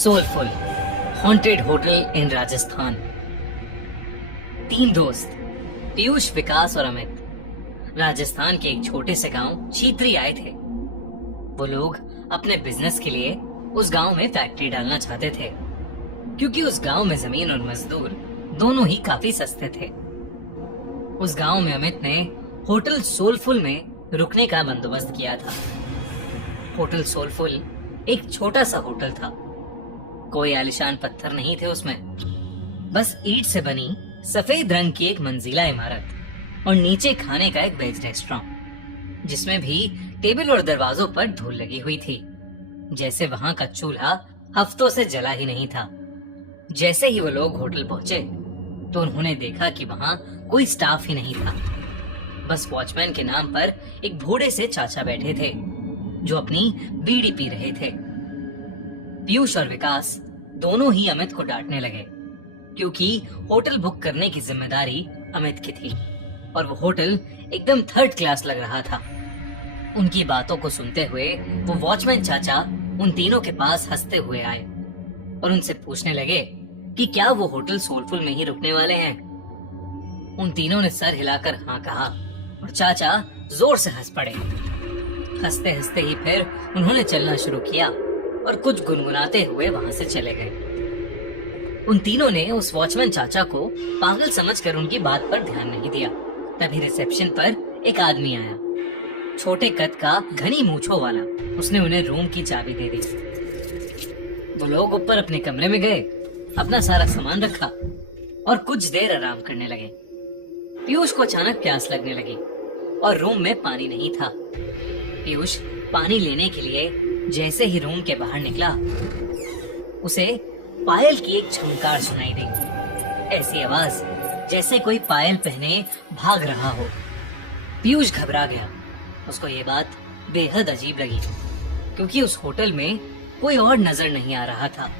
Soulful haunted hotel in Rajasthan. 3 दोस्त पीयूष, विकास और अमित राजस्थान के एक छोटे से गांव छीत्री आए थे। वो लोग अपने बिजनेस के लिए उस गांव में फैक्ट्री डालना चाहते थे, क्योंकि उस गांव में जमीन और मजदूर दोनों ही काफी सस्ते थे। उस गांव में अमित ने होटल सोलफुल में रुकने का बंदोबस्त किया था। होटल सोलफुल एक छोटा सा होटल था। कोई आलीशान पत्थर नहीं थे उसमें, बस ईंट से बनी सफेद रंग की एक मंजिला इमारत और नीचे खाने का एक वेज रेस्टोरेंट, जिसमें भी टेबल और दरवाजों पर धूल लगी हुई थी, जैसे वहां का चूल्हा हफ्तों से जला ही नहीं था। जैसे ही वो लोग होटल पहुंचे तो उन्होंने देखा कि वहां कोई स्टाफ ही नहीं था। बस वॉचमैन के नाम पर एक बूढ़े से चाचा बैठे थे जो अपनी बीड़ी पी रहे थे। पीयूष और विकास दोनों ही अमित को डांटने लगे, क्योंकि होटल बुक करने की जिम्मेदारी अमित की थी और वो होटल एकदम थर्ड क्लास लग रहा था। उनकी बातों को सुनते हुए वो वॉचमैन चाचा उन तीनों के पास हंसते हुए आए और उनसे पूछने लगे कि क्या वो होटल सोलफुल में ही रुकने वाले हैं। उन तीनों ने सर हिलाकर हाँ कहा और चाचा जोर से हंस पड़े। हंसते हंसते ही फिर उन्होंने चलना शुरू किया और कुछ गुनगुनाते हुए वहां से चले गए। उन तीनों ने उस वॉचमैन चाचा को पागल समझकर उनकी बात पर ध्यान नहीं दिया। तभी रिसेप्शन पर एक आदमी आया, छोटे कद का, घनी मूंछों वाला। उसने उन्हें रूम की चाबी दे दी। वो लोग ऊपर अपने कमरे में गए, अपना सारा सामान रखा और कुछ देर आराम करने लगे। पीयूष को अचानक प्यास लगने लगी और रूम में पानी नहीं था। पीयूष पानी लेने के लिए जैसे ही रूम के बाहर निकला, उसे पायल की एक झंकार सुनाई दी। ऐसी आवाज जैसे कोई पायल पहने भाग रहा हो। पीयूष घबरा गया। उसको ये बात बेहद अजीब लगी, क्योंकि उस होटल में कोई और नजर नहीं आ रहा था।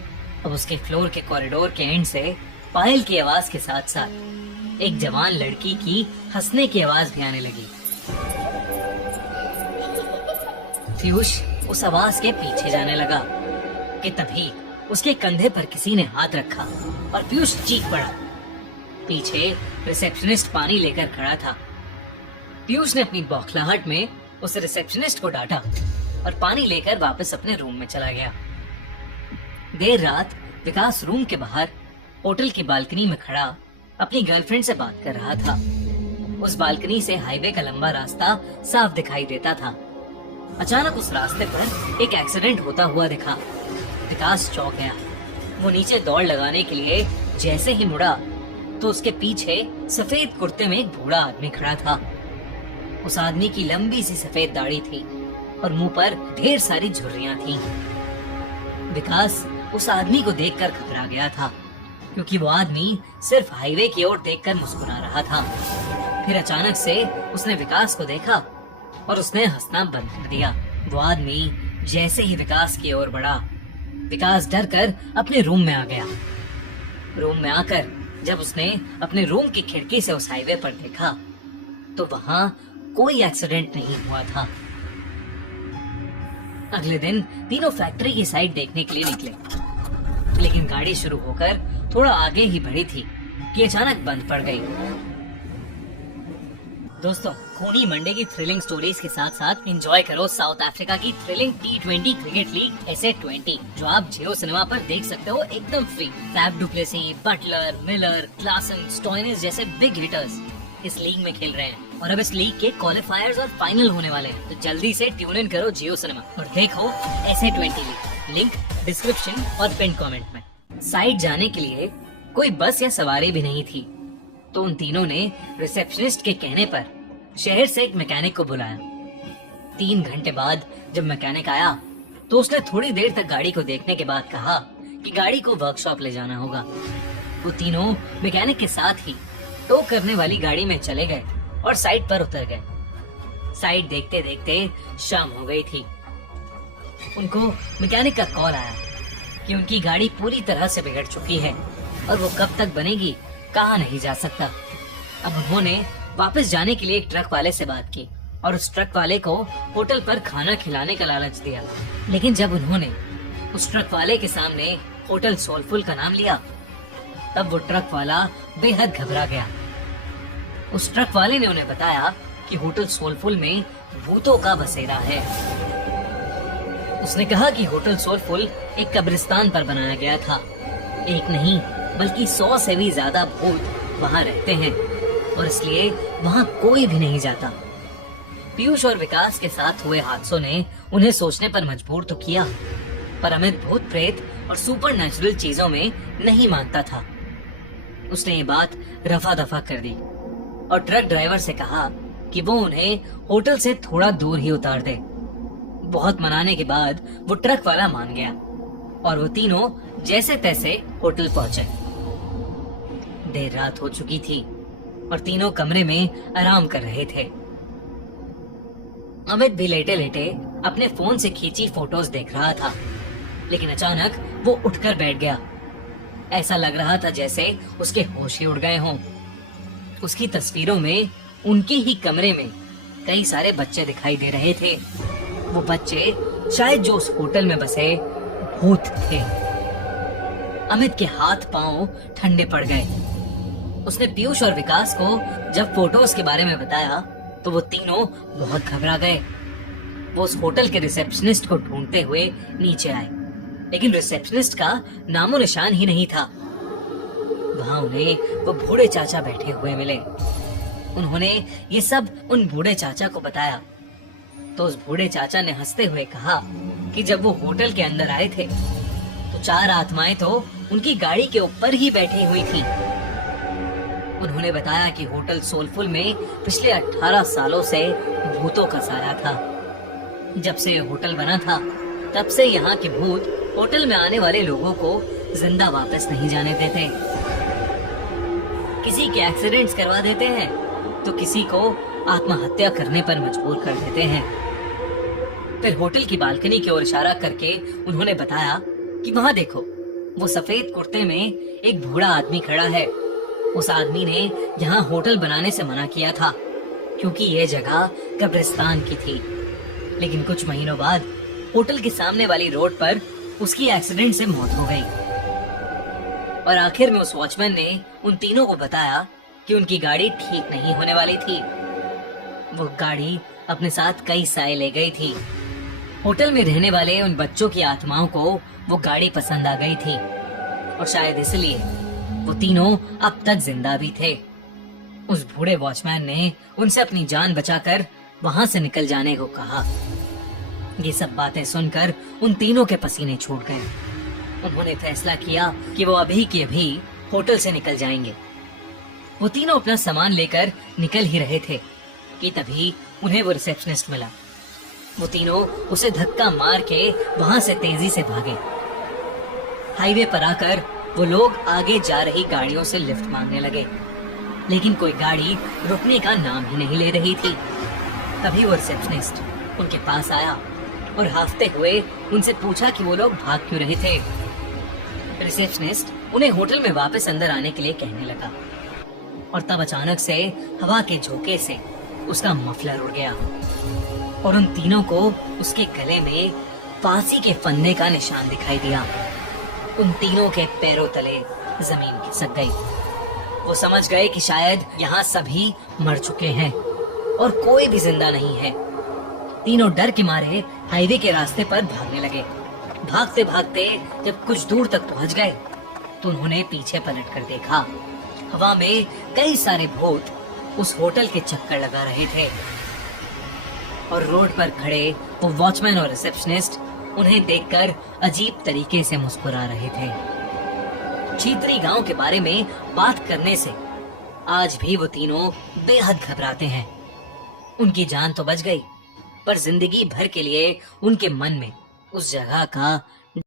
अब उसके फ्लोर के कॉरिडोर के एंड से पायल की आवाज के साथ साथ एक जवान लड़की की हंसने की आवाज भी आने लगी। पीयूष उस आवाज के पीछे जाने लगा कि तभी उसके कंधे पर किसी ने हाथ रखा और पीयूष चीख पड़ा। पीछे रिसेप्शनिस्ट पानी लेकर खड़ा था। पीयूष ने अपनी बौखलाहट में उस रिसेप्शनिस्ट को डांटा और पानी लेकर वापस अपने रूम में चला गया। देर रात विकास रूम के बाहर होटल की बालकनी में खड़ा अपनी गर्लफ्रेंड से बात कर रहा था। उस बालकनी से हाईवे का लंबा रास्ता साफ दिखाई देता था। अचानक उस रास्ते पर एक एक्सीडेंट होता हुआ दिखा। विकास चौंक गया। वो नीचे दौड़ लगाने के लिए जैसे ही मुड़ा तो उसके पीछे सफेद कुर्ते में एक बूढ़ा आदमी खड़ा था। उस आदमी की लंबी सी सफेद दाढ़ी थी और मुंह पर ढेर सारी झुर्रियां थीं। विकास उस आदमी को देखकर घबरा गया था, क्योंकि वो आदमी सिर्फ हाईवे की ओर देखकर मुस्कुरा रहा था। फिर अचानक से उसने विकास को देखा और उसने हंसना बंद कर दिया। वो आदमी जैसे ही विकास की ओर बढ़ा, विकास डरकर अपने रूम में आ गया। रूम में आकर जब उसने अपने रूम की खिड़की से उस हाईवे पर देखा तो वहां कोई एक्सीडेंट नहीं हुआ था। अगले दिन तीनों फैक्ट्री की साइड देखने के लिए निकले, लेकिन गाड़ी शुरू होकर थोड़ा आगे ही बढ़ी थी कि अचानक बंद पड़ गई। दोस्तों, खूनी मंडे की थ्रिलिंग स्टोरीज के साथ साथ एंजॉय करो साउथ अफ्रीका की thrilling T20 cricket league SA20, जो आप जियो सिनेमा पर देख सकते हो एकदम free. Faf du Plessis, Buttler, Miller, Klaasen, Stoinis जैसे बिग हिटर्स इस लीग में खेल रहे हैं और अब इस लीग के क्वालिफायर्स और फाइनल होने वाले हैं। तो जल्दी से ट्यून इन करो जियो सिनेमा और देखो SA20 लीग। लिंक डिस्क्रिप्शन और पिन कमेंट में। साइड जाने के लिए कोई बस या सवारी भी नहीं थी, तो उन तीनों ने रिसेप्शनिस्ट के कहने पर शहर से एक मैकेनिक को बुलाया। 3 घंटे बाद जब मैकेनिक आया तो उसने थोड़ी देर तक गाड़ी को देखने के बाद कहा कि गाड़ी को वर्कशॉप ले जाना होगा। वो तीनों मैकेनिक के साथ ही टो करने वाली गाड़ी में चले गए और साइड पर उतर गए। साइड देखते देखते शाम हो गई थी। उनको मैकेनिक का कॉल आया कि उनकी गाड़ी पूरी तरह से बिगड़ चुकी है और वो कब तक बनेगी कहा नहीं जा सकता। अब उन्होंने वापस जाने के लिए एक ट्रक वाले से बात की और उस ट्रक वाले को होटल पर खाना खिलाने का लालच दिया। लेकिन जब उन्होंने उस ट्रक वाले के सामने होटल सोलफुल का नाम लिया, तब वो ट्रक वाला बेहद घबरा गया। उस ट्रक वाले ने उन्हें बताया कि होटल सोलफुल में भूतों का बसेरा है। उसने कहा कि होटल सोलफुल एक कब्रिस्तान पर बनाया गया था। एक नहीं बल्कि 100 से भी ज्यादा भूत वहाँ रहते हैं और इसलिए वहाँ कोई भी नहीं जाता। पीयूष और विकास के साथ हुए हादसों ने उन्हें सोचने पर मजबूर तो किया, पर अमित भूत प्रेत और सुपर नेचुरल चीजों में नहीं मानता था। उसने ये बात रफा दफा कर दी और ट्रक ड्राइवर से कहा कि वो उन्हें होटल से थोड़ा दूर ही उतार दे। बहुत मनाने के बाद वो ट्रक वाला मान गया और वो तीनों जैसे तैसे होटल पहुंचे। देर रात हो चुकी थी और तीनों कमरे में आराम कर रहे थे। अमित भी लेटे लेटे अपने फोन से खींची फोटोज देख रहा था, लेकिन अचानक वो उठकर बैठ गया। ऐसा लग रहा था जैसे उसके होश ही उड़ गए हों। उसकी तस्वीरों में उनके ही कमरे में कई सारे बच्चे दिखाई दे रहे थे। वो बच्चे शायद जो उस होटल में बसे भूत थे। अमित के हाथ पांव ठंडे पड़ गए। उसने पीयूष और विकास को जब फोटोज के बारे में बताया तो वो तीनों बहुत घबरा गए। वो उस होटल के रिसेप्शनिस्ट को ढूंढते हुए नीचे आए, लेकिन रिसेप्शनिस्ट का नामो निशान ही नहीं था। वहाँ उन्हें वो बूढ़े चाचा बैठे हुए मिले। उन्होंने ये सब उन बूढ़े चाचा को बताया तो उस बूढ़े चाचा ने हंसते हुए कहा कि जब वो होटल के अंदर आए थे तो 4 आत्माएं तो उनकी गाड़ी के ऊपर ही बैठी हुई थी। उन्होंने बताया कि होटल सोलफुल में पिछले 18 सालों से भूतों का साया था। जब से होटल बना था तब से यहाँ के भूत होटल में आने वाले लोगों को जिंदा वापस नहीं जाने देते। किसी के एक्सीडेंट्स करवा देते हैं तो किसी को आत्महत्या करने पर मजबूर कर देते हैं। फिर होटल की बालकनी की ओर इशारा करके उन्होंने बताया कि वहाँ देखो, वो सफेद कुर्ते में एक बूढ़ा आदमी खड़ा है। उस आदमी ने यहाँ होटल बनाने से मना किया था क्योंकि ये जगह कब्रिस्तान की थी, लेकिन कुछ महीनों बाद होटल के सामने वाली रोड पर उसकी एक्सीडेंट से मौत हो गई। और आखिर में उस वॉचमैन ने उन तीनों को बताया कि उनकी गाड़ी ठीक नहीं होने वाली थी। वो गाड़ी अपने साथ कई साए ले गई थी। होटल में रहने वाले उन बच्चों की आत्माओं को वो गाड़ी पसंद आ गई थी और शायद इसलिए वो तीनों अब तक जिंदा भी थे। उस बूढ़े वॉचमैन ने उनसे अपनी जान बचाकर वहां से निकल जाने को कहा। ये सब बातें सुनकर उन तीनों के पसीने छूट गए। उन्होंने फैसला किया कि वो अभी के अभी होटल से निकल जाएंगे। वो तीनों अपना सामान लेकर निकल ही रहे थे कि तभी उन्हें वो रिसेप्शनिस्ट मिला। वो तीनों उसे धक्का मार के वहां से तेजी से भागे। हाईवे पर आकर वो लोग आगे जा रही गाड़ियों से लिफ्ट मांगने लगे, लेकिन कोई गाड़ी रुकने का नाम ही नहीं ले रही थी। तभी वो रिसेप्शनिस्ट उनके पास आया और हाफते हुए उनसे पूछा कि वो लोग भाग क्यों रहे थे। रिसेप्शनिस्ट उन्हें होटल में वापस अंदर आने के लिए कहने लगा और तब अचानक से हवा के झोंके से उसका मफलर उड़ गया और उन तीनों को उसके गले में फांसी के फंदे का निशान दिखाई दिया। उन तीनों के पैरों तले जमीन खिसक गई। वो समझ गए कि शायद यहाँ सभी मर चुके हैं और कोई भी जिंदा नहीं है। तीनों डर के मारे हाईवे के रास्ते पर भागने लगे। भागते भागते जब कुछ दूर तक पहुंच गए तो उन्होंने पीछे पलट कर देखा। हवा में कई सारे भूत उस होटल के चक्कर लगा रहे थे और रोड पर खड़े वो वॉचमैन और रिसेप्शनिस्ट उन्हें देखकर अजीब तरीके से मुस्कुरा रहे थे। चीतरी गांव के बारे में बात करने से आज भी वो तीनों बेहद घबराते हैं। उनकी जान तो बच गई, पर जिंदगी भर के लिए उनके मन में उस जगह का